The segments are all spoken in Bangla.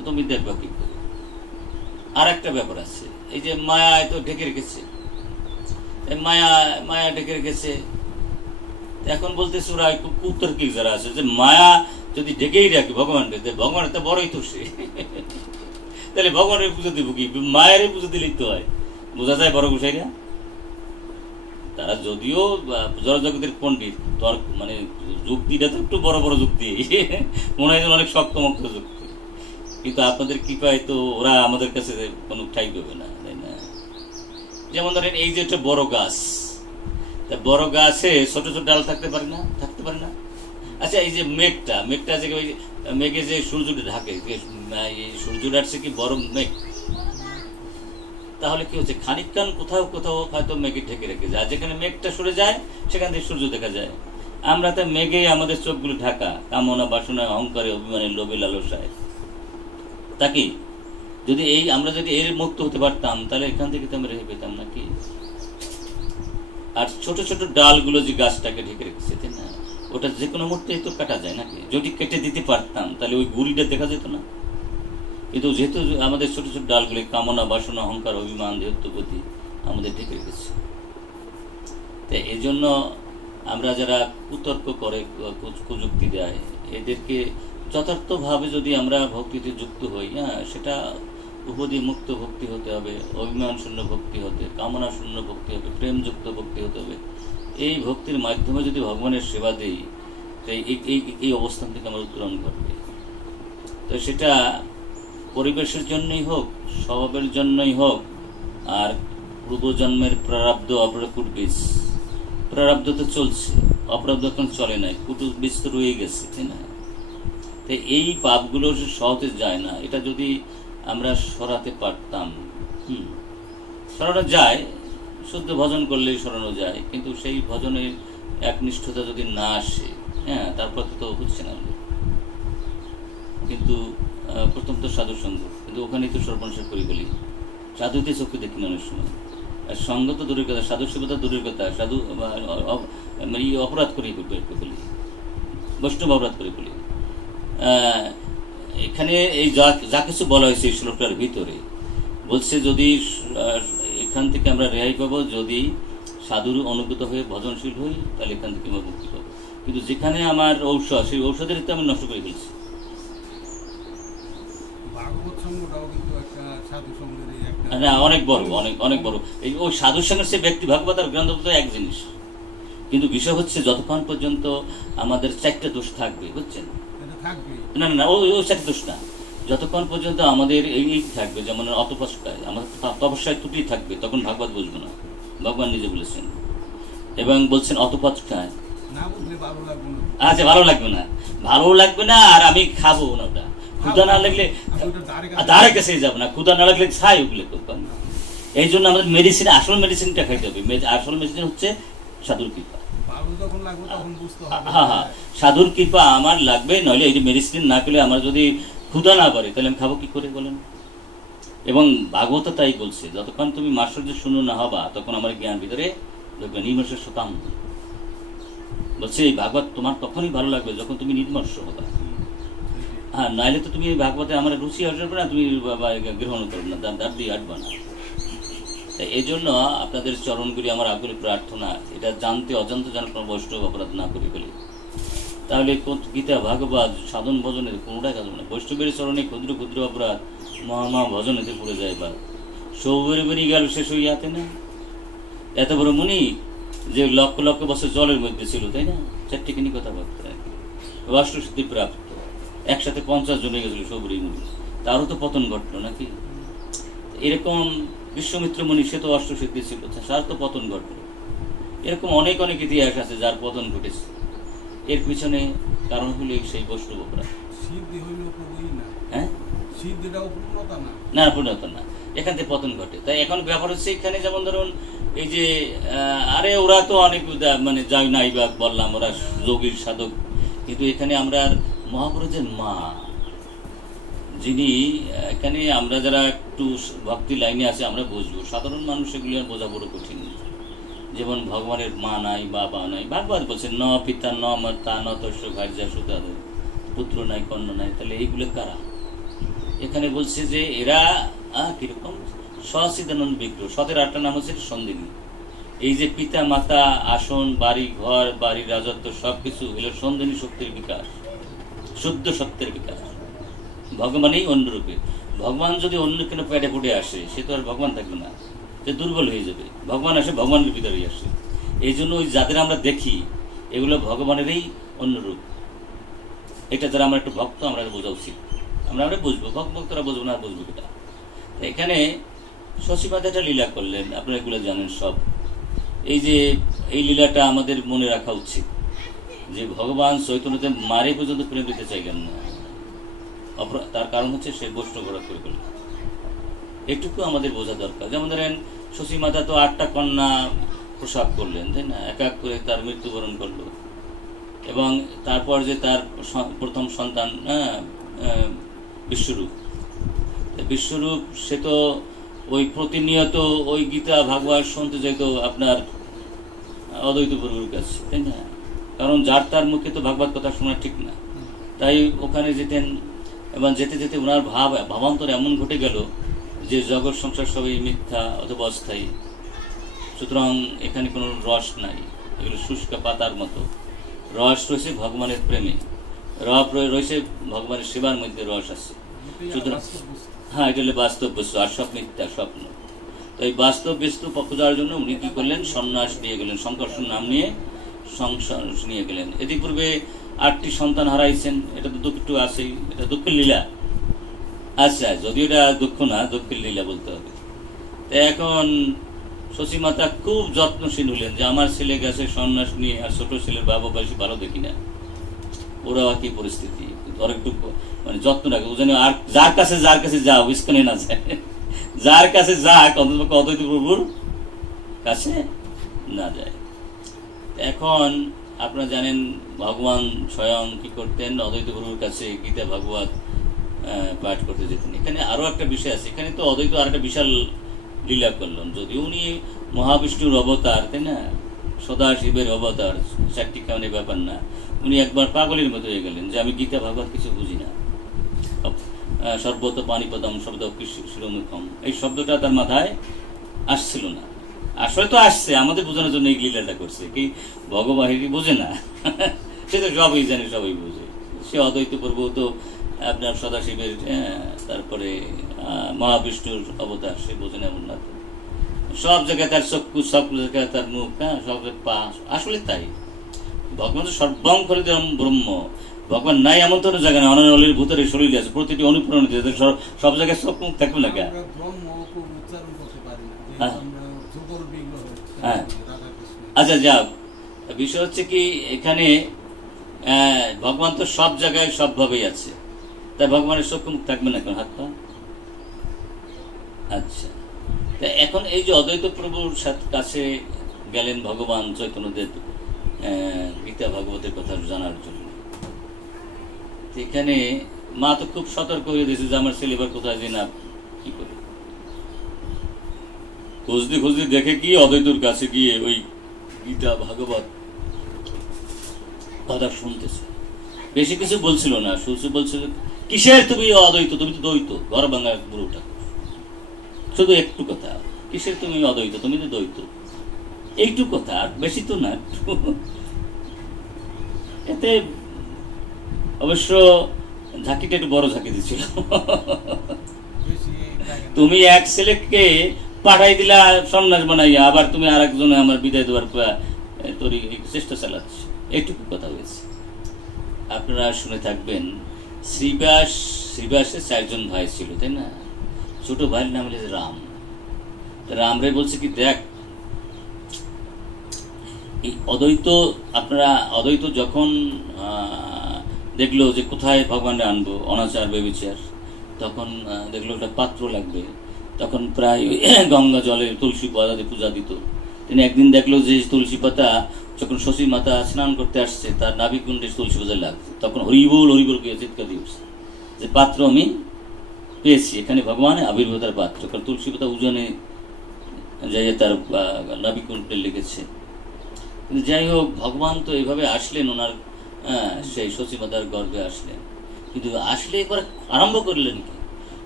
তুমি দেখবা কি করে। আর একটা ব্যাপার আছে, এই যে মায়া তো ঢেকে রেখেছে, মায়া মায়া ঢেকে রেখেছে। এখন বলতেছে ওরা কুতর্কিক যারা আছে যে মায়া যদি ঢেকেই রাখে ভগবানকে, ভগবান একটা বড়ই তো সে, তাহলে ভগবানের পুজো দিব কি, মায়ের পুজো দিলেই তো হয়। বোঝা যায় বড় গোসাইরা, তারা যদিও জড়জগতের পণ্ডিত, মানে যুক্তিটা তো একটু বড় বড় যুক্তি, মনে হয় অনেক শক্তমক্ত যুক্তি, কিন্তু আপনাদের কৃপায় তো ওরা আমাদের কাছে কোনো ঠাই পাবে না, তাই না? যেমন ধরেন এই যে একটা বড় গাছ, বড় গাছে ছোট ছোট ডাল থাকতে পারে না, থাকতে পারে না। আচ্ছা এই যে মেঘটা যে মেঘে যে সূর্যটা ঢাকে, সূর্যটা আসছে কি বড় মেঘ, তাহলে কি হচ্ছে খানিকক্ষণ কোথাও কোথাও হয়তো মেঘে ঢেকে রেখে যায়, যেখানে মেঘটা সরে যায় সেখান থেকে সূর্য দেখা যায়। আমরা তো মেঘে আমাদের চোখগুলো ঢাকা, কামনা বাসনা অহংকারে অভিমানে লোভে লালসায়। তা কি যদি আমরা যদি এর মুক্ত হতে পারতাম তাহলে এখান থেকে তো আমরা রেখে পেতাম নাকি। আর ছোট ছোট ডালগুলো যে গাছটাকে ঢেকে রেখেছে, তাই না, ওটা যে কোনো মুহূর্তে তো কাটা যায় নাকি। যদি কেটে দিতে পারতাম তাহলে ওই গুড়িটা দেখা যেত না। কিন্তু যেহেতু আমাদের ছোট ছোট ডালগুলি কামনা বাসনা অহংকার অভিমান দেহত্বগতি আমাদের ঢেকে রেখেছে, তাই এই জন্য আমরা যারা কুতর্ক করে, কুযুক্তি দেয়, এদেরকে যথার্থভাবে যদি আমরা ভক্তিতে যুক্ত হই, হ্যাঁ, সেটা উপাধি মুক্ত ভক্তি হতে হবে, অভিমান শূন্য ভক্তি হতে, কামনা শূন্য ভক্তি হবে, প্রেমযুক্ত ভক্তি হতে হবে। এই ভক্তির মাধ্যমে যদি ভগবানের সেবা দিই, তাই এই অবস্থান থেকে আমার উত্তরণ ঘটবে। তো সেটা পরিবেশের জন্যই হোক, স্বভাবের জন্যই হোক, আর পূর্বজন্মের প্রারব্ধ অপ্রাকৃত বীজ, প্রারব্ধ তো চলছে, অপ্রারব্ধ এখন চলে নাই, কুটুর বীজ তো রয়ে গেছে, তাই না। তাই এই পাপগুলো সহজে যায় না, এটা যদি আমরা সরাতে পারতাম, সরানো যায়, শুদ্ধ ভজন করলেই সরানো যায়, কিন্তু সেই ভজনের একনিষ্ঠতা যদি না আসে, হ্যাঁ, তারপর তো হচ্ছে না। কিন্তু প্রথম তো সাধু সঙ্গ, কিন্তু ওখানেই তো সর্বনাশ করি বলি, সাধুতে চোখে দেখি না অনেক সময়। আর সঙ্গ তো দূরের কথা, সাধু সেবতা দূরের কথা, সাধু অপরাধ করি বলি, বৈষ্ণব অপরাধ করে বলি। এখানে এই যা কিছু বলা হয়েছে এই শ্লোকটার ভিতরে, বলছে যদি এখান থেকে আমরা রেহাই পাবো যদি সাধুর অনুগত হয়ে ভজনশীল হই, তাহলে এখান থেকে আমরা মুক্তি পাবো। কিন্তু যেখানে আমার ঔষধ, সেই ঔষধের তো আমি নষ্ট করে ফেলছি। হ্যাঁ, অনেক বড়, অনেক বড়। এই ওই সাধুর সঙ্গে সে ব্যক্তি ভাগবত আর গ্রন্থ তো এক জিনিস, কিন্তু বিষয় হচ্ছে যতক্ষণ পর্যন্ত আমাদের চারটে দোষ থাকবে, বুঝছেন, না না ওই চারটে দোষ না, যতক্ষণ পর্যন্ত আমাদের এই থাকবে, যেমন অতপস্যায় আমাদের তপস্যায় ত্রুটি থাকবে, তখন ভাগবত বুঝবো না, ভগবান নিজে বলেছেন। এবং বলছেন অতপস্যায়, আচ্ছা ভালো লাগবে না, ভালো লাগবে না, আর আমি খাবো না, ওটা ক্ষুধা না লাগলে ধারে কাছে যাবো না, ক্ষুধা না লাগলে ছাই ওগুলো করবেন। এই জন্য আমাদের মেডিসিন, আসল মেডিসিনটা খাইতে হবে। আসল মেডিসিন হচ্ছে সাধুর কৃপা। হ্যাঁ হ্যাঁ, সাধুর কৃপা আমার লাগবে, নইলে এই যে মেডিসিন না পেলে আমার যদি ক্ষুধা না পারে তাহলে আমি খাবো কি করে বলেন। এবং ভাগবত তাই বলছে, যতক্ষণ তুমি মাস্টার্য শূন্য না হবা তখন আমার জ্ঞান ভিতরে নির্মর্ষ শতাং বলছে। এই ভাগবত তোমার তখনই ভালো লাগবে যখন তুমি নির্মর্ষ হবা। হ্যাঁ, নাইলে তো তুমি ভাগবতে আমার রুচি আসবে না, তুমি গ্রহণ করবে না, দাঁড় দিয়ে আটবা না। এই জন্য আপনাদের চরণগুলি আমার আগুলি প্রার্থনা, এটা জানতে অজান্তে যেন কোনো বৈষ্ণব অপরাধ না করি বলি, তাহলে গীতা ভাগবত সাধন ভজনের কোনোটাই কাজ না। বৈষ্ণবের চরণে ক্ষুদ্র ক্ষুদ্র অপরাধ মহা ভজনেতে পড়ে যায়, বা সৌবের বেরিয়ে গেল শেষ হইয়াতে না। এত বড় মুনি যে লক্ষ লক্ষ বছর জলের মধ্যে ছিল, তাই না, চারটিখানি কথা ভাবতে আর কি, অষ্টসিদ্ধি প্রাপ্ত, একসাথে 50 জন হয়ে গেছিল সৌবরী মুনি, তারও তো পতন ঘটলো নাকি। এরকম বিশ্বমিত্র মুনি, সে তো অষ্টসিদ্ধি ছিল, তার তো পতন ঘটলো। এরকম অনেক অনেক ইতিহাস আছে যার পতন ঘটেছে। এর পিছনে কারণ হলো সেই বৈষ্ণব অপরাধ। হ্যাঁ, না পূর্ণতা না, এখান থেকে পতন ঘটে। তাই এখন ব্যাপার হচ্ছে এখানে, যেমন ধরুন এই যে আরে ওরা তো অনেক মানে যাই নাই বা বললাম ওরা যোগীর সাধক, কিন্তু এখানে আমরা মহাপুরুষের মা যিনি, এখানে আমরা যারা একটু ভক্তি লাইনে আছে আমরা বুঝবো, সাধারণ মানুষ এগুলি বোঝা বড় কঠিন। যেমন ভগবানের মা নাই, বাবা নাই, ভাগবত বলছে ন পিতা ন মাতা ন তস্য ভার্যা সুতা, পুত্র নাই কন্যা নাই, তাহলে এইগুলো কারা? এখানে বলছে যে এরা কিরকম সচিদানন্দ বিগ্রহ, সতের 8টা নাম হচ্ছে সন্দিনী। এই যে পিতা মাতা, আসন, বাড়ি ঘর, বাড়ির রাজত্ব সবকিছু এলো সন্দিনী শক্তির বিকাশ, শুদ্ধ সত্যের বিকাশ। ভগবানই অন্য রূপে। ভগবান যদি অন্য কোনো পেটে ফুটে আসে, সে তো আর ভগবান থাকবে না, সে দুর্বল হয়ে যাবে। ভগবান আসে ভগবানের ভিতরেই আসে। এই জন্য ওই যাদের আমরা দেখি এগুলো ভগবানেরই অন্য রূপ। এটা যারা আমরা একটু ভক্ত আমরা বোঝা উচিত। আমরা বুঝবো, ভক্তরা বুঝবো না, বুঝবো এটা। এখানে শশীপাদ একটা লীলা করলেন, আপনারা এগুলো জানেন সব। এই যে এই লীলাটা আমাদের মনে রাখা উচিত যে ভগবান চৈতন্যদেব মারে পর্যন্ত প্রেম দিতে চাইলেন না। তার কারণ হচ্ছে সে বৈষ্ণব ঘোরা করে করলেন। এটুকু আমাদের বোঝা দরকার। যেমন ধরেন শশীমাতা তো 8টা কন্যা প্রসব করলেন, তাই না? এক এক করে তার মৃত্যুবরণ করলো। এবং তারপর যে তার প্রথম সন্তান বিশ্বরূপ, বিশ্বরূপ সে তো ওই প্রতিনিয়ত ওই গীতা ভাগবত শুনতে যেত আপনার অদ্বৈত প্রভুর কাছে, তাই না? কারণ যার তার মুখে তো ভাগবত কথা শোনা ঠিক না, তাই ওখানে যেতেন। এবং যেতে যেতে ওনার ভাবান্তর এমন ঘটে গেল যে জগৎ সংসার সবই মিথ্যা অথবা অস্থায়ী, সুতরাং এখানে কোনো রস নাই, এগুলো শুষ্ক পাতার মতো। রস রয়েছে ভগবানের প্রেমে, রয়েছে ভগবানের সেবার মধ্যে রস আছে। সুতরাং হ্যাঁ, এটা হলো বাস্তব বস্তু, আর সব মিথ্যা স্বপ্ন। তো এই বাস্তব বস্তু খোঁজার জন্য উনি কি করলেন? সন্ন্যাস নিয়ে গেলেন, শঙ্কর্ষণ নাম নিয়ে সংসার নিয়ে গেলেন। এদিক পূর্বে 8টি সন্তান হারাইছেন, এটা তো দুঃখ একটু আছেই, এটা দুঃখের লীলা। আচ্ছা, যদিও এটা দুঃখ না, দুঃখের লীলা বলতে হবে। তো এখন শশীমাতা খুব যত্নশীল হলেন যে আমার ছেলে গেছে সন্ন্যাস নিয়ে, আর ছোট ছেলের বাবা বেশি ভালো দেখি না, ওরা কি পরিস্থিতি, ওর একটু মানে যত্ন রাখে, ও যেন আর যার কাছে যাও ইস্কনে না যায়, যার কাছে যাক অন্তত অদ্বৈত প্রভুর কাছে না যায়। এখন আপনারা জানেন ভগবান স্বয়ং কি করতেন? অদ্বৈত প্রভুর কাছে গীতা ভাগবত পাঠ করতে যেতেন। এখানে আরো একটা বিষয় আছে, এখানে তো অদ্বৈত আর একটা বিশাল লীলা করলেন। যদি উনি মহাবিষ্ণুর অবতার, তাই না, সদা শিবের অবতার, 4টি কারণের ব্যাপার না। উনি একবার পাগলের মতো হয়ে গেলেন যে আমি গীতা ভাগবত কিছু বুঝি না, সর্বত পানিপদম শব্দ শিরোমুখম, এই শব্দটা তার মাথায় আসছিল না। আসলে তো আসছে, আমাদের বোঝানোর জন্য এই লীলাটা করছে। কি ভগবান বোঝে না? সে তো সবই জানে, সবই বোঝে। সে অদ্বৈত প্রভু তো আপনার সদাশিবের, তারপরে মহাবিষ্ণুর অবতার, সে বোঝে না এমন না। সব জায়গায় তার চক্ষু, সব জায়গায় তার মুখ, সব পা, আসলে তাই। ভগবান তো সর্বং খরিদম ব্রহ্ম, ভগবান নাই এমন তো জায়গা না, অনলির ভিতরে শরীর আছে, প্রতিটি অনুপ্রেরণা সব জায়গায় সব মুখ থাকবে না কেন? হ্যাঁ, আচ্ছা যাক, বিষয় হচ্ছে কি এখানে ভগবান তো সব জায়গায় সবভাবেই আছে, তাই ভগবানের চক্ষু মুখ থাকবে না কেন? হাত পা। আচ্ছা, এখন এই যে অদ্বৈত প্রভুর কাছে গেলেন ভগবান চৈতন্যদেব গীতা ভাগবতের কথা জানার জন্য। এখানে মা তো খুব সতর্ক হয়ে দিয়েছে যে আমার ছেলে এবার কোথায় যে না কি করে। খুঁজতে খুঁজতে দেখে কি অদ্বৈতর কাছে গিয়ে ওই গীতা ভাগবত কথা শুনতেছে। বেশি কিছু বলছিল না, শুধু বলছিল কিসের তুমি অদ্বৈত, তুমি তো দ্বৈত, ঘর ভাঙা গুরুটা। শুধু একটু কথা, কিসের তুমি অদ্বৈত, তুমি তো দ্বৈত, এইটু কথা, আর বেশি তো না। এতে অবশ্য ঝাঁকিটা একটু বড় ঝাঁকি দিচ্ছিল। তুমি এক ছেলেকে পাঠাই দিলা সন্ন্যাস বানাইয়া, আবার তুমি আর একজনে আমার বিদায় দেওয়ার তোর চেষ্টা চালাচ্ছ, এইটুকু কথা হয়েছে। আপনারা শুনে থাকবেন শ্রীবাসের 4 জন ভাই ছিল, তাই না? ছোট ভাইয়ের নাম হচ্ছে রাম। রামরে বলছে কি, দেখ এই অদ্বৈত, আপনারা অদ্বৈত যখন দেখলো যে কোথায় ভগবানকে আনবো, অনাচার বেবিচার, তখন দেখলো একটা পাত্র লাগবে। তখন প্রায় গঙ্গা জলে তুলসী পাতা দিয়ে পূজা দিত। তিনি একদিন দেখলো যে তুলসী পাতা যখন শশী মাতা স্নান করতে আসছে, তার নাভিকুণ্ডে তুলসী পাতা লাগছে। তখন হরিবোল হরিবোল গিয়ে চিৎকার দিয়ে উঠছে যে পাত্র আমি পেয়েছি, এখানে ভগবানের আবির্ভাবের পাত্র। কারণ তুলসী পাতা ওজনে যাই তার নাভিকুণ্ডে লেগেছে। কিন্তু যাই হোক, ভগবান তো এইভাবে আসলেন, ওনার সেই শশী মাতার গর্ভে আসলেন। কিন্তু আসলে এবার আরম্ভ করলেন কি,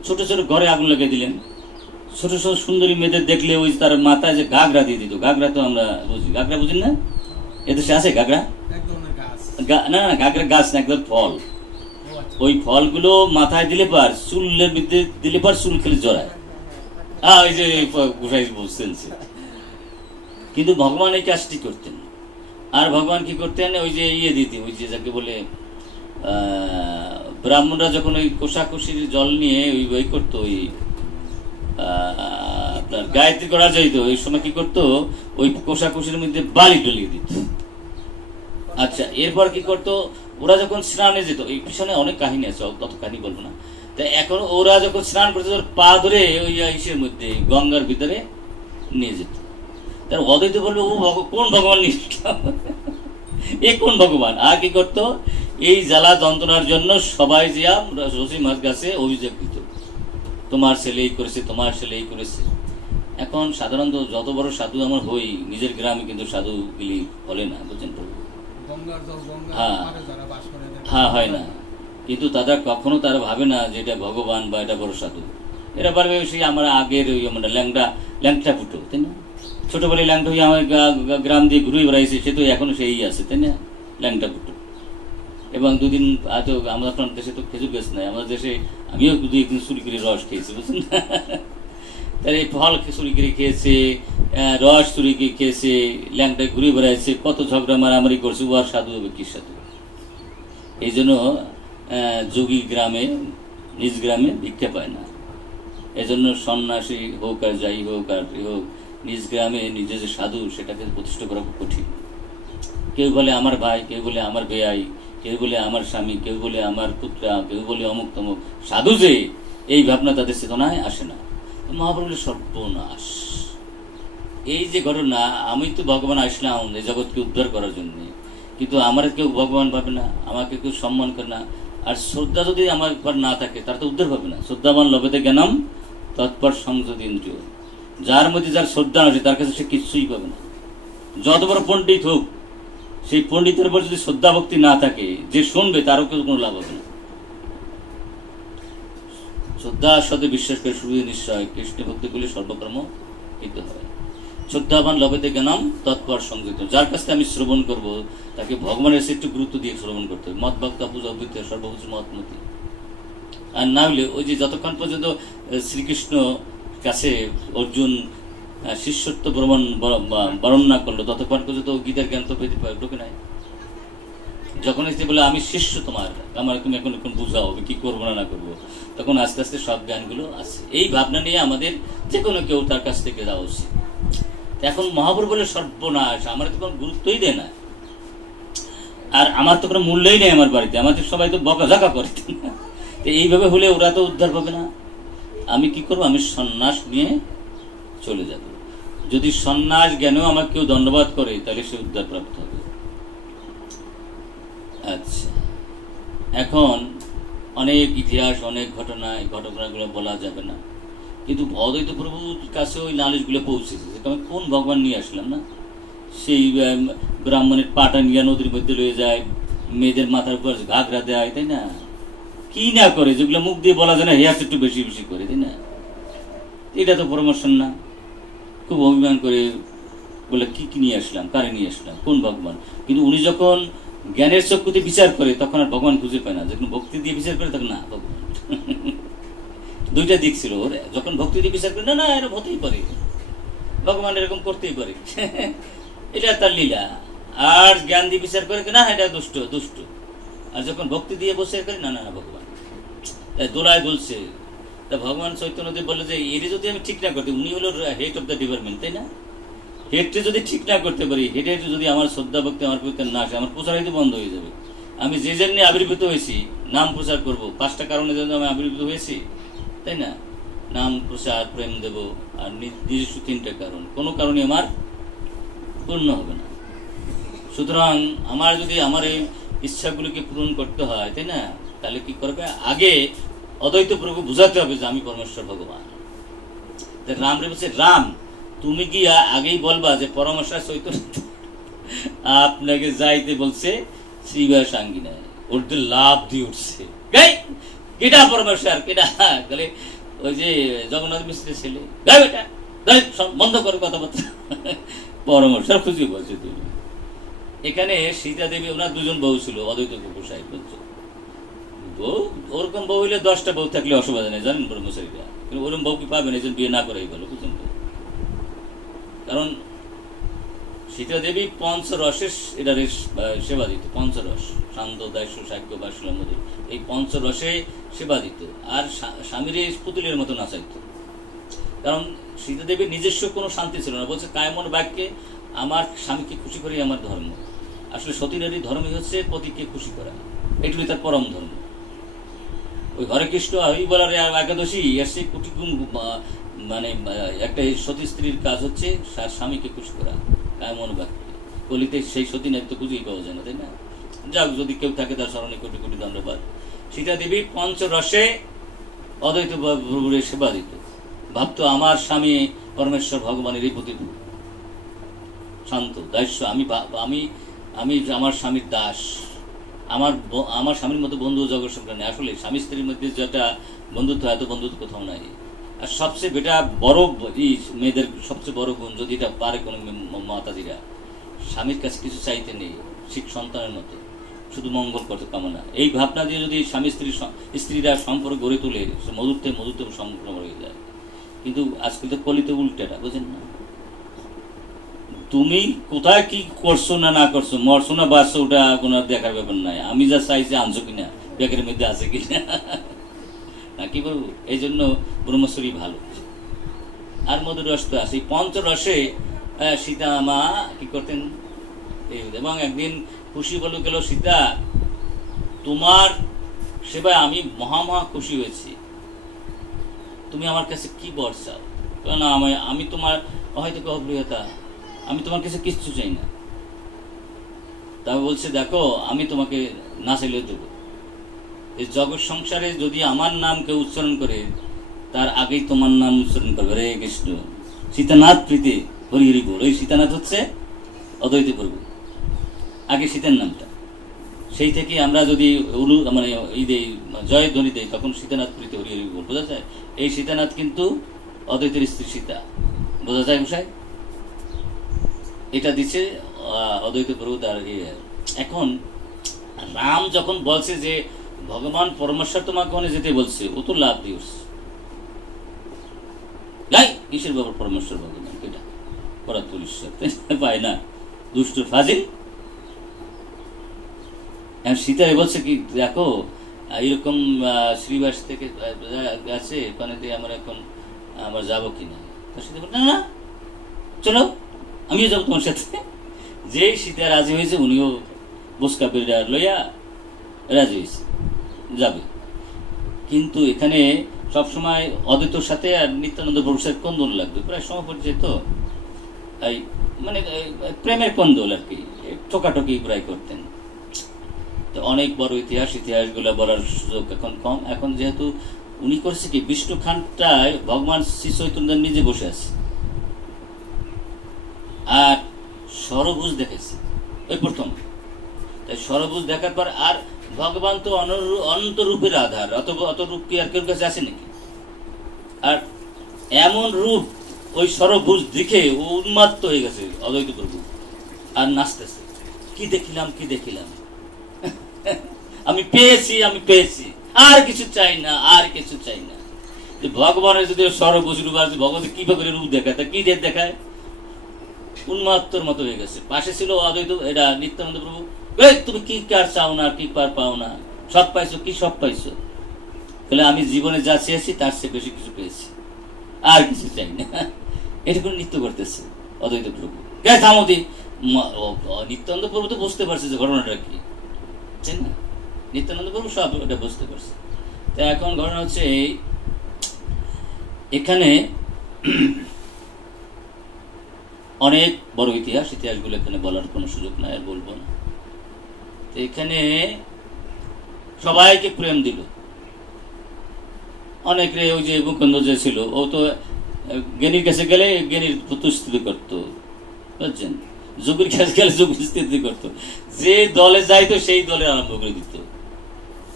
ছোট ছোট ঘরে আগুন লাগিয়ে দিলেন। ছোট ছোট সুন্দরী মেয়েদের দেখলে ওই তার মাথায় যে ঘাগরা দিয়ে দিত। ঘাগরা তো আমরা বুঝি, ঘাগরা বুঝেন না? এদেশে আছে ঘাগরা? না না, ঘাগরা গাছ না, একদম ফল। ওই ফলগুলো মাথায় দিলে পার, চুলের মধ্যে দিলে পার চুল খেলে জড়ায়। ওই যে বুঝছেন। কিন্তু ভগবান এই কাজটি করতেন। আর ভগবান কি করতেন, ওই যে ইয়ে দিতে, ওই যে যাকে বলে ব্রাহ্মণরা যখন ওই কোষাকুষির জল নিয়ে ওই করতো, ওই আপনার গায়ত্রী করা যাইতো, ওই সময় কি করতো, ওই কোষাকুষির মধ্যে বালি ডলিয়ে দিত। আচ্ছা, এরপর কি করতো, ওরা যখন স্নানে যেত, এই পিছনে অনেক কাহিনী আছে, তত কাহিনী বলবো না। তা এখন ওরা যখন স্নান করতে পা ধরে ওই ইসের মধ্যে গঙ্গার ভিতরে নিয়ে যেত। তার অদ্বৈত বলবে, ও কোন ভগবান নিয়ে এ কোন ভগবান? আর কি করতো, এই জ্বালা যন্ত্রণার জন্য সবাই যে রশি মাছ গাছে অভিযোগ দিত, তোমার ছেলে এই করেছে, তোমার ছেলে এই করেছে। এখন সাধারণত যত বড় সাধু আমার হই, নিজের গ্রামে কিন্তু সাধু গুলি বলে না, বুঝছেন? হ্যাঁ, হয় না। কিন্তু তারা কখনো তারা ভাবে না যে এটা ভগবান বা এটা বড় সাধু। এরা পারবে সেই আমার আগের ওই আমরা ল্যাংটা ফুটো, তাই না? ছোটবেলায় ল্যাংটা হয়ে আমার গ্রাম দিয়ে ঘুরে বেড়াইছে, সে তো এখনো সেই আছে, তাই না? ল্যাংটা ফুটো। এবং দুদিন হয়তো আমাদের আপনার দেশে তো খেজুর গাছ নাই, আমাদের দেশে আমিও দুই একদিন চুরি করে রস খেয়েছি, বুঝছেন না? তাহলে এই ফল চুরি করে খেয়েছে, রস চুরি করে খেয়েছে, ল্যাংটায় ঘুরে বেড়াইছে, কত ঝগড়া মারামারি করছে, ও আর সাধু হবে কি সাধু? এই জন্য যোগী গ্রামে, নিজ গ্রামে ভিক্ষা পায় না। এজন্য সন্ন্যাসী হোক আর যাই হোক আর হোক, নিজ গ্রামে নিজে যে সাধু সেটাকে প্রতিষ্ঠা করা খুব কঠিন। কেউ বলে আমার ভাই, কেউ বলে আমার বেয়াই, কেউ বলে আমার স্বামী, কেউ বলে আমার পুত্রা, কেউ বলে অমুক তমুক। সাধু যে এই ভাবনা তাদের চেতনায় আসে না। মহাপ্রভুর সর্বনাশ। এই যে ঘটনা, আমি তো ভগবান আসলাম এই জগৎকে উদ্ধার করার জন্য, কিন্তু আমার কেউ ভগবান ভাবে না, আমাকে কেউ সম্মান করে না। আর শ্রদ্ধা যদি আমার উপর না থাকে, তার তো উদ্ধার হবে না। শ্রদ্ধাবান লভেতে জ্ঞানম তৎপর সংযত ইন্দ্রিয়। যার মধ্যে যার শ্রদ্ধা আছে, তার কাছে সে কিচ্ছুই পাবে না। যত বড় পণ্ডিত হোক, সেই পণ্ডিতের উপর যদি শ্রদ্ধা ভক্তি না থাকে, যে শুনবে তারও কেউ কোনো লাভ হবে না। শ্রদ্ধার সাথে বিশ্বাস করে শুরু নিশ্চয় কৃষ্ণ ভক্তি করলে সর্বকর্ম হিত হয়। শ্রদ্ধাবান লভেতে জ্ঞানম তৎপর সংযত। যার কাছ থেকে আমি শ্রবণ করবো, তাকে ভগবানের একটু গুরুত্ব দিয়ে শ্রবণ করতে হবে। মত ভক্তা পূজা অভিজ্ঞ সর্বভূত মতমতি। আর না হলে ওই যে যতক্ষণ পর্যন্ত শ্রীকৃষ্ণ কাছে অর্জুন শিষ্যত্ব বরণ না করলো, ততক্ষণ পর্যন্ত গীতার জ্ঞান তো পেতে ঢোকে নাই। যখন এসে বলে আমি শিষ্য তোমার, আমার তুমি এখন বুঝাও আমি কি করবো না করবো, তখন আস্তে আস্তে সব জ্ঞানগুলো আছে। এই ভাবনা নিয়ে আমাদের যে কোনো কেউ তার কাছ থেকে যাওয়া উচিত। এখন মহাপ্রভু বলে সর্বনাশ, আমার তো কোনো গুরুত্বই দেয় না, আর আমার তো কোনো মূল্যই নেই আমার বাড়িতে, আমাদের সবাই তো বকাঝকা করে। এইভাবে হলে ওরা তো উদ্ধার পাবে না। আমি কি করবো, আমি সন্ন্যাস নিয়ে চলে যাব। যদি সন্ন্যাস জ্ঞানেও আমাকে কেউ ধন্যবাদ করে, তাহলে সে উদ্ধার প্রাপ্ত হবে। আচ্ছা, এখন অনেক ইতিহাস, অনেক ঘটনা, এই ঘটনাগুলো বলা যাবে না, কিন্তু অদ্বৈত প্রভুর কাছে ওই নালিশগুলো পৌঁছেছে। আমি কোন ভগবান নিয়ে আসলাম না, সেই ব্রাহ্মণের পাটা নিয়ে নদীর মধ্যে লয়ে যায়, মেয়েদের মাথার উপর ঘাগরা দেয়, তাই না? কি না করে, যেগুলো মুখ দিয়ে বলা যায় না, হেয়ার একটু বেশি বেশি করে, তাই না? এটা তো প্রমোশন না। খুব অভিমান করে বলে কি কি নিয়ে আসলাম, কারে নিয়ে আসলাম, কোন ভগবান? কিন্তু উনি যখন জ্ঞানের চক্ষুতে বিচার করে, তখন আর ভগবান খুঁজে পায় না। যখন ভক্তি দিয়ে বিচার করে, তখন না ভগবান। দুইটা দিক ছিল ওর। যখন ভক্তি দিয়ে বিচার করে, না না এরকম হতেই পারে, ভগবান এরকম করতেই পারে, এটা তার লীলা। আর জ্ঞান দিয়ে বিচার করে, না এটা দুষ্ট দুষ্ট। আর যখন ভক্তি দিয়ে বসে করে, না না ভগবান দোলায় বলছে। তা ভগবান চৈতন্যদেব বলে যে এটি যদি আমি ঠিক না করতে, উনি হলো হেড অফ দ্য ডিপার্টমেন্ট, তাই না? হেডটা যদি ঠিক না করতে পারি, হেডের যদি আমার শ্রদ্ধা ভক্তি আমার প্রতি না আসে, আমার প্রচার হয়তো বন্ধ হয়ে যাবে। আমি যে জন্য আবির্ভূত হয়েছি, নাম প্রচার করব, 5টা কারণের জন্য আমি আবির্ভূত হয়েছি, তাই না? নাম প্রচার, প্রেম দেব, আর নিজস্ব 3টা কারণ। কোনো কারণে আমার পূর্ণ হবে না। সুতরাং আমার যদি আমার এই ইচ্ছাগুলিকে পূরণ করতে হয়, তাই না, তাহলে কি করবে? আগে অদ্বৈত প্রভু বুঝাতে হবে যে আমি পরমেশ্বর ভগবান। রাম রে বলছে, রাম তুমি কি আগেই বলবা যে পরমেশ্বর চৈতন্য আপনাকে যাইতে বলছে শ্রীবাস আঙ্গিনায়? ওর লাভ দিয়ে উঠছে, কেটা পরমেশ্বর কেটা গেলে ওই যে জগন্নাথ মিশ্রের ছেলে, গাই বেটা গাই, বন্ধ করে কথাবার্তা। পরমেশ্বর খুঁজে বলছে তুমি। এখানে সীতা দেবী, ওনার দুজন বউ ছিল, অদ্বৈত প্রভু সাহেব বলছে। বউ ওরকম বউ হইলে 10টা বউ থাকলে অসুবিধা নেই, জানেন ব্রহ্মচারীরা। কিন্তু ওরকম বউ কি পাবেন? একজন বিয়ে না করাই ভালো, বুঝলেন তো? কারণ সীতা দেবী পঞ্চরসের এটা সেবা দিত। পঞ্চরস, শান্ত, দাস্য, সাক্ষ্য, বাসুলা, মধুর, এই পঞ্চরসে সেবা দিত। আর স্বামীর পুতুলের মতো নাচাইত। কারণ সীতা দেবীর নিজস্ব কোনো শান্তি ছিল না। বলছে কায়মন বাক্যে আমার স্বামীকে খুশি করেই আমার ধর্ম। আসলে সতীনারী ধর্মই হচ্ছে পতিকে খুশি করা, এটুকুই তার পরম ধর্ম। ওই হরে কৃষ্ণ হরি বলার একাদশী এর সেই কোটি গুণ, মানে একটা সতী স্ত্রীর কাজ হচ্ছে তার স্বামীকে খুশি করা কায়মন বাক্যে। কলিতে সেই সতী নারী তো খুঁজেই পাওয়া যায় না, তাই না? যাক, যদি কেউ থাকে তার স্মরণে কোটি কোটি ধন্যবাদ। সীতা দেবী পঞ্চরসে অদ্বৈত প্রভুর সেবা দিত। ভাবতো আমার স্বামী পরমেশ্বর ভগবানের এই প্রতি শান্ত, দাস্য, আমি আমার স্বামীর দাস। আমার স্বামীর মতো বন্ধু জগৎ সংসার নেই। আসলে স্বামী স্ত্রীর মধ্যে যেটা বন্ধুত্ব, এত বন্ধুত্ব কোথাও নাই। আর সবচেয়ে বেটা বড় মেয়েদের সবচেয়ে বড় গুণ, যদি এটা পারে কোনো মাতাজিরা, স্বামীর কাছে কিছু চাইতে নেই, ঠিক সন্তানের মতো, শুধু মঙ্গল করতে কামনা। এই ভাবনা দিয়ে যদি স্বামী স্ত্রীরা সম্পর্ক গড়ে তোলে, মধুত্ব সম্পর্ক হয়ে যায়। কিন্তু আজকাল তো কলিতে উল্টাটা, বুঝেন না? তুমি কোথায় কি করছো না করছো, মরছো না বাঁচছো, ওটা কোনো দেখার ব্যাপার নাই। আমি যা চাইছি আনছো কিনা, ব্যাগের মধ্যে আছে কিনা, না কি বলবো? এই জন্য ব্রহ্মচরী ভালো। আর মধুর রস তো আছে। পঞ্চরসে সীতা মা কি করতেন, এবং একদিন খুশি বলে গেল, সীতা তোমার সেবায় আমি মহা খুশি হয়েছি, তুমি আমার কাছে কি বর চাও? না, আমি তোমার হয়তো অপ্রিয়তা, আমি তোমার কাছে কিচ্ছু চাই না। তবে বলছে দেখো, আমি তোমাকে না চাইলেও দেবো। এই জগৎ সংসারে যদি আমার নাম কেউ উচ্চারণ করে, তার আগেই তোমার নাম উচ্চারণ করবে, রে কৃষ্ণ সীতানাথ প্রীতি হরি হরি বল। ওই সীতানাথ হচ্ছে অদ্বৈত প্রভু, আগে সীতার নামটা। সেই থেকে আমরা যদি মানে জয় ধ্বনি দেই, তখন সীতানাথ প্রীতি হরি হরি বল বোঝা যায়। এই সীতানাথ কিন্তু অদ্বৈতের স্ত্রী সীতা, বোঝা যায় মশাই? এটা দিচ্ছে অদ্বৈত প্রভু তার। এখন রাম যখন বলছে যে ভগবান পরমেশ্বর তোমাকে ওখানে যেতে বলছে, ও তো লাভ দিয়েছে, কিসের ব্যাপার পরমেশ্বর ভগবান, এটা পরাত্পর পায় না, দুষ্ট ফাজিল। সীতা বলছে কি, দেখো এরকম শ্রীবাস থেকে আছে, ওখানে আমার যাবো কিনা। সীতা বল, না চলো আমিও যাবো তোমার সাথে। যে সীতা রাজি হয়েছে, উনিও বসকা বেড়া লইয়া রাজি হয়েছে, যাবে। কিন্তু এখানে সবসময় অদ্বৈতর সাথে আর নিত্যানন্দ প্রভুর সাথে কোন্দল লাগবে, প্রায় সমপরিচিত, এই মানে প্রেমের কোন্দল আর কি, ঠোকাঠকি প্রায় করতেন। তো অনেক বড় ইতিহাসগুলো বলার সুযোগ এখন কম। এখন যেহেতু উনি করেছে কি, বিষ্ণু খানটায় ভগবান শ্রী চৈতন্য নিজে বসে আছে, আর সরভুজ দেখেছে ওই প্রথম। তাই সরভুজ দেখার পর, আর ভগবান তো অনন্ত রূপের আধার, অত রূপ কি আর কেউ কাছে আছে নাকি? আর এমন রূপ ওই সরভুজ দেখে ও উন্মাত্ত হয়ে গেছে অদ্বৈত প্রভু, আর নাচতেছে, কি দেখিলাম কি দেখিলাম, আমি পেয়েছি, আর কিছু চাই না, আর কিছু চাই না। ভগবানের যদি সরভুজ রূপ আছে, ভগবান কিভাবে রূপ দেখায়, তা কি দেখায়? উন্মাত্তর মতো হয়ে গেছে। পাশে ছিল অদ্বৈত, এটা নিত্যানন্দ প্রভু, তুমি কি কার চাও না, কি পার পাও না, সব পাইছো, কি সব পাইছো? তাহলে আমি জীবনে যা চেয়েছি তার চেয়ে বেশি কিছু পেয়েছি, আর কিছু চাই না। এটা করে নৃত্য করতেছে অদ্বৈত প্রভু। থামতি, নিত্যানন্দ প্রভু তো বুঝতে পারছে যে ঘটনাটা কি, তাই না? নিত্যানন্দ প্রভু সব এটা বুঝতে পারছে। তা এখন ঘটনা হচ্ছে এই, এখানে অনেক বড় ইতিহাসগুলো এখানে বলার কোনো সুযোগ নাই, আর বলবো না। এখানে সবাইকে প্রেম দিল, অনেক রে। ওই যে মুকুন্দ যে ছিল, ও তো জ্ঞানীর কাছে গেলে জ্ঞানীর প্রতিস্তুতি করতো, বুঝছেন? যোগীর কাছে গেলে যোগীর স্থিতি করতো, যে দলে যাইতো সেই দলে আরম্ভ করে দিত।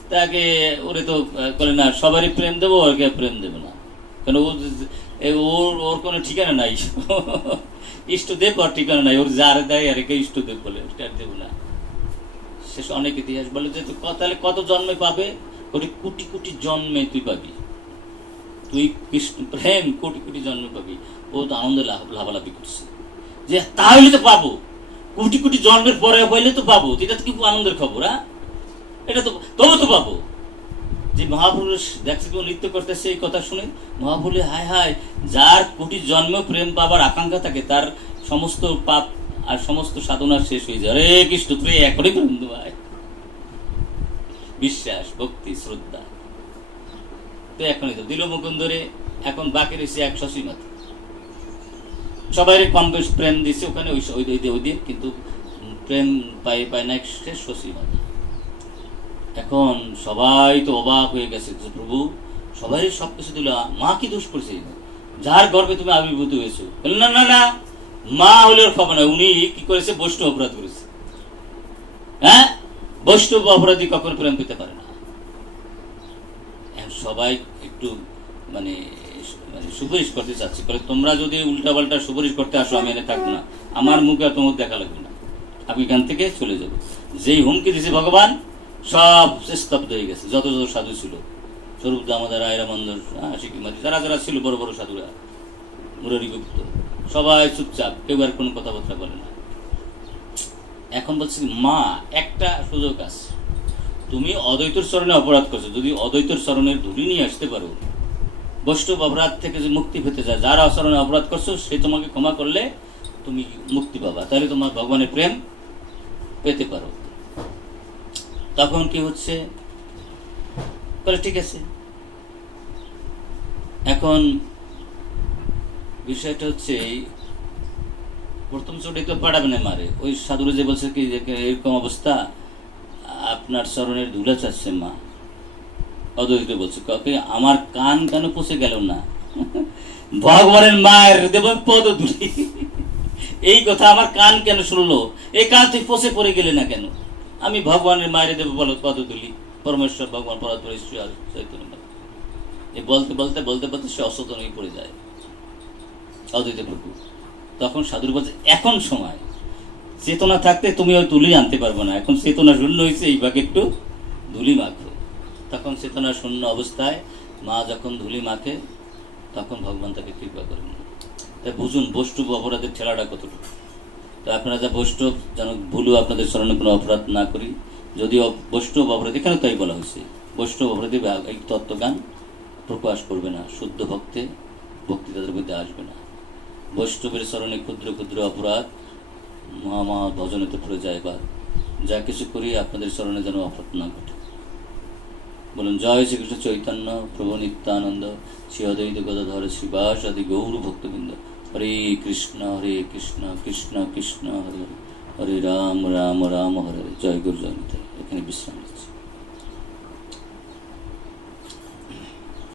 তাকে ওরে তো বলে না সবারই প্রেম দেবো, ওকে প্রেম দেবো না, কেন ওর ওর কোনো ঠিকানা নাই, ইষ্টদেব ওর ঠিকানা নাই, ওর যার দেয় আর একে ইষ্টদেব বলে, ওটা দেবো না। শেষ অনেক ইতিহাস বলে যে তাহলে কত জন্মে পাবে, কোটি কোটি কোটি জন্মে তুই পাবি, তুই কৃষ্ণ প্রেম কোটি কোটি জন্মে পাবি। ও তো আনন্দে লাভালাভি করছে যে তাহলে তো পাবো, কোটি কোটি জন্মের পরে পাইলে তো পাবো, এটা তো কি আনন্দের খবর। হ্যাঁ, এটা তো তবু তো পাবো। যে মহাপুরুষ দেখছে কেউ নৃত্য করতেছে, এই কথা শুনে মহাপুরুষ হায় হায়, যার কোটি জন্ম প্রেম পাবার আকাঙ্ক্ষা থাকে তার সমস্ত পাপ আর সমস্ত সাধনা শেষ হয়ে যায়। হরে কৃষ্ণ তুই এখনই প্রেম দেওয়ায় বিশ্বাস ভক্তি শ্রদ্ধা তো এখনই তো দিল মুকুন্দরে। এখন বাকি রয়েছে 180 মাত্র, সবাই কম বেশ প্রেম দিছে ওখানে ওই দিন, কিন্তু প্রেম পায় না 180 মাত্র। এখন সবাই তো অবাক হয়ে গেছে, প্রভু সবাই সবকিছু দিল, মা কি দোষ করছে যার গর্ভে তুমি আবির্ভূত হয়েছো? না না না, মা হলে ওর খবর না, উনি কি করেছে বৈষ্ণব অপরাধ করেছে। হ্যাঁ, বৈষ্ণব অপরাধী কখনো প্রেম পেতে পারে না। সবাই একটু মানে সুপারিশ করতে চাচ্ছি, তোমরা যদি উল্টা পাল্টা সুপারিশ করতে আসো আমি এনে থাকবো না, আমার মুখে আর তোমার দেখা লাগবে না, আমি এখান থেকে চলে যাবো। যেই হুমকি দিয়েছে ভগবান সব স্তব্ধ হয়ে গেছে। যত যত সাধু ছিল, স্বরূপ দামোদর, রায়রামন্দর, শিকিমাতি, যারা যারা ছিল বড় বড় সাধুরা, মুরারিগুপ্ত, সবাই চুপচাপ, কেউ আর কোনো কথাবার্তা বলে না। এখন বলছি মা একটা সুযোগ আছে, তুমি অদ্বৈতর চরণে অপরাধ করছো, যদি অদ্বৈতর চরণের ধুলি নিয়ে আসতে পারো, বৈষ্ণব অপরাধ থেকে যে মুক্তি পেতে চায়, যারা চরণে অপরাধ করছো সে তোমাকে ক্ষমা করলে তুমি মুক্তি পাবা, তাহলে তোমার ভগবানের প্রেম পেতে পারো। তখন কি হচ্ছে, ঠিক আছে। এখন বিষয়টা হচ্ছে প্রথম চোটে তো পাঠাবে না মারে, ওই সাধুরা যে বলছে কি এরকম অবস্থা, আপনার চরণের ধুলা চাচ্ছে মা। অদ্বৈত বলছে কাকে, আমার কান কেন পচে গেল না, ভগবানের মায়ের দেব পদ ধুলি, এই কথা আমার কান কেন শুনলো, এই কান তুই পচে পড়ে গেলে না কেন, আমি ভগবানের মায়ের দেব পদ ধুলি, পরমেশ্বর ভগবান পরাৎপর ঈশ্বর চৈতন্য। এই বলতে বলতে বলতে বলতে সে অসচেতন হয়ে পড়ে যায় অদ্বৈত প্রভু। তখন সাধুর বলছে এখন সময়, চেতনা থাকতে তুমি ওই ধুলি আনতে পারবো না, এখন চেতনা শূন্য হয়েছে, এই ভাগে একটু ধুলি মাখো। তখন চেতনা শূন্য অবস্থায় মা যখন ধুলি মাখে তখন ভগবান তাকে কৃপা করেন। তাই বুঝুন বৈষ্ণব অপরাধের ঠেলাটা কতটুকু। তো আপনারা যা বৈষ্ণব যেন ভুলও আপনাদের স্মরণে কোনো অপরাধ না করি, যদিও বৈষ্ণব অপরাধ এখানে তাই বলা হয়েছে, বৈষ্ণব অপরাধী এই তত্ত্বজ্ঞান প্রকাশ করবে না, শুদ্ধ ভক্তে ভক্তি তাদের মধ্যে আসবে না। বৈষ্ণবের স্মরণে ক্ষুদ্র ক্ষুদ্র অপরাধ মহা ভজনেতে পড়ে যায়, বা যা কিছু করি আপনাদের স্মরণে যেন অপরাধ না ঘটে। বলুন জয় শ্রীকৃষ্ণ চৈতন্য প্রভু নিত্যানন্দ, শ্রী অদ্বৈত গদাধর শ্রীবাস আদি গৌর ভক্তবৃন্দ। হরে কৃষ্ণ কৃষ্ণ কৃষ্ণ হরে হরে, হরে রাম রাম রাম হরে হরে। জয় গুরু, জয় নিতাই। এখানে বিশ্রাম নিচ্ছি।